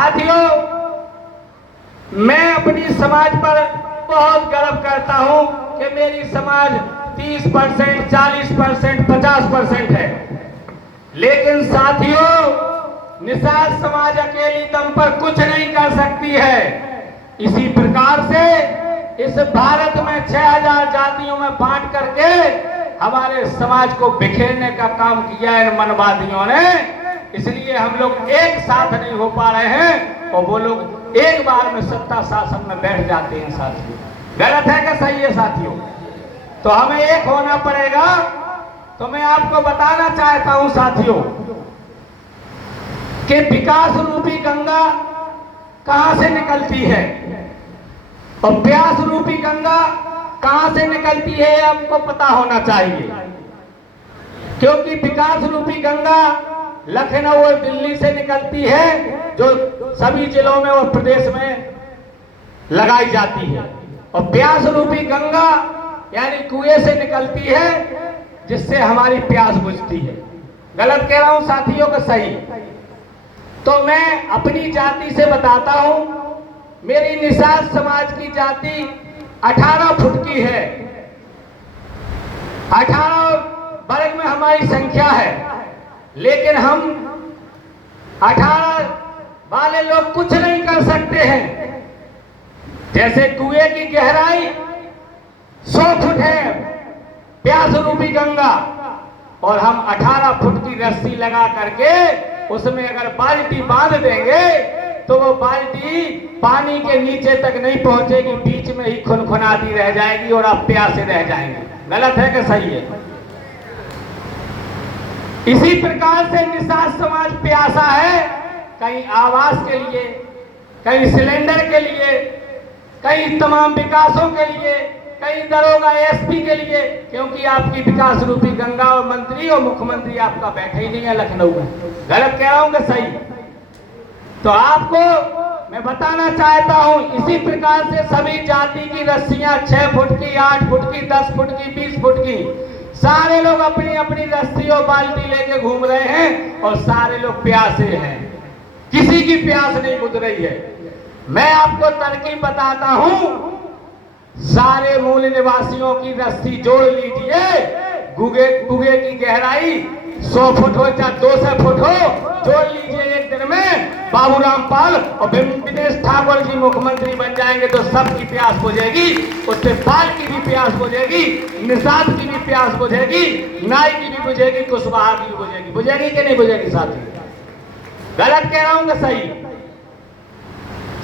साथियों, मैं अपनी समाज पर बहुत गर्व करता हूं कि मेरी समाज 30%, 40%, 50% है। लेकिन साथियों, निषाद समाज अकेली दम पर कुछ नहीं कर सकती है। इसी प्रकार से इस भारत में 6000 जातियों में बांट करके हमारे समाज को बिखेरने का काम किया है इन मनवादियों ने। इसलिए हम लोग एक साथ नहीं हो पा रहे हैं और वो लोग एक बार में सत्ता शासन में बैठ जाते हैं। साथियों, गलत है कि सही है साथियों? तो हमें एक होना पड़ेगा। तो मैं आपको बताना चाहता हूं साथियों कि विकास रूपी गंगा कहां से निकलती है और प्यास रूपी गंगा कहां से निकलती है, आपको पता होना चाहिए। क्योंकि विकास रूपी गंगा लखनऊ और दिल्ली से निकलती है, जो सभी जिलों में और प्रदेश में लगाई जाती है, और प्यास रूपी गंगा यानी कुएं से निकलती है, जिससे हमारी प्यास बुझती है। गलत कह रहा हूं साथियों का सही? तो मैं अपनी जाति से बताता हूं। मेरी निषाद समाज की जाति 18 फुट की है। 18 वर्ग में हमारी संख्या है। लेकिन हम 18 वाले लोग कुछ नहीं कर सकते हैं। जैसे कुएं की गहराई 100 फुट है प्यास रूपी गंगा, और हम 18 फुट की रस्सी लगा करके उसमें अगर बाल्टी बांध देंगे तो वो बाल्टी पानी के नीचे तक नहीं पहुंचेगी, बीच में ही खुनखुनाती रह जाएगी और आप प्यासे रह जाएंगे। गलत है कि सही है? इसी प्रकार से निषाद समाज प्यासा है, कहीं आवास के लिए, कहीं सिलेंडर के लिए, कहीं तमाम विकासों के लिए, कहीं दरोगा एसपी के लिए, क्योंकि आपकी विकास रूपी गंगा और मंत्री और मुख्यमंत्री आपका बैठे ही नहीं है लखनऊ में। गलत कह रहा हूं कि सही? तो आपको मैं बताना चाहता हूं, इसी प्रकार से सभी जाति की रस्सियां 6 फुट की, 8 फुट की, 10 फुट की, 20 फुट की, सारे लोग अपनी अपनी रस्सी और बाल्टी लेके घूम रहे हैं और सारे लोग प्यासे हैं। किसी की प्यास नहीं बुझ रही है। मैं आपको तरकीब बताता हूं, सारे मूल निवासियों की रस्सी जोड़ लीजिए, कुएं की गहराई 100 फुट हो चाहे 200 फुट हो, जोड़ लीजिए। एक दिन में बाबूराम पाल और दिनेश ठाकुर जी मुख्यमंत्री बन जाएंगे तो सबकी प्यास बुझेगी। उससे पाल की भी प्यास बुझेगी, निषाद की भी प्यास बुझेगी, नाई की भी बुझेगी, कुशवाहा की भी बुझेगी। बुझेगी कि नहीं बुझेगी साथी? गलत कह रहा हूं कि सही?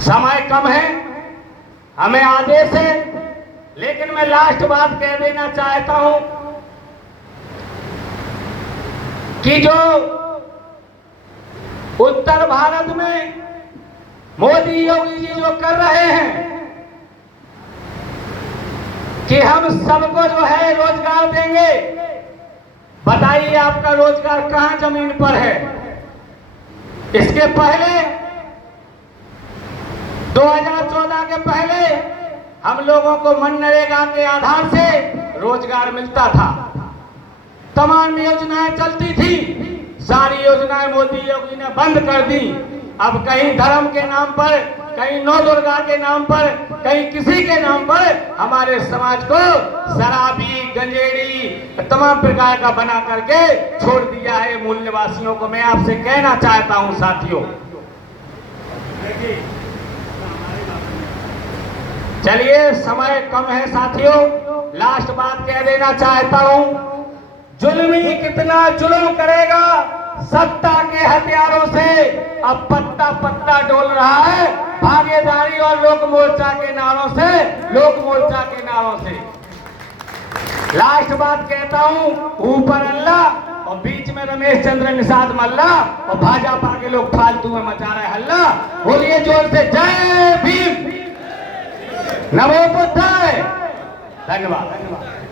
समय कम है, हमें आदेश है, लेकिन मैं लास्ट बात कह देना चाहता हूं कि जो उत्तर भारत में मोदी योगी जी जो कर रहे हैं कि हम सबको जो है रोजगार देंगे, बताइए आपका रोजगार कहां जमीन पर है? इसके पहले 2014 के पहले हम लोगों को मनरेगा के आधार से रोजगार मिलता था, तमाम योजनाएं चलती थी। सारी योजनाएं मोदी योगी ने बंद कर दी। अब कहीं धर्म के नाम पर, कहीं नौ दुर्गा के नाम पर, कहीं किसी के नाम पर हमारे समाज को शराबी, गंजेड़ी तमाम प्रकार का बना करके छोड़ दिया है मूल निवासियों को। मैं आपसे कहना चाहता हूं साथियों, चलिए समय कम है साथियों, लास्ट बात कह देना चाहता हूं, जुल्मी कितना जुल्म करेगा सत्ता के हथियारों से। अब पत्ता पत्ता डोल रहा है भागीदारी और लोक मोर्चा के नारों से, लोक मोर्चा के नारों से। लास्ट बात कहता हूं, ऊपर अल्लाह और बीच में रमेश चंद्र निषाद मल्ला और भाजपा के लोग फालतू में मचा रहे हल्ला। बोलिए जोर से, जय भीम, नमो बुद्धाय। धन्यवाद।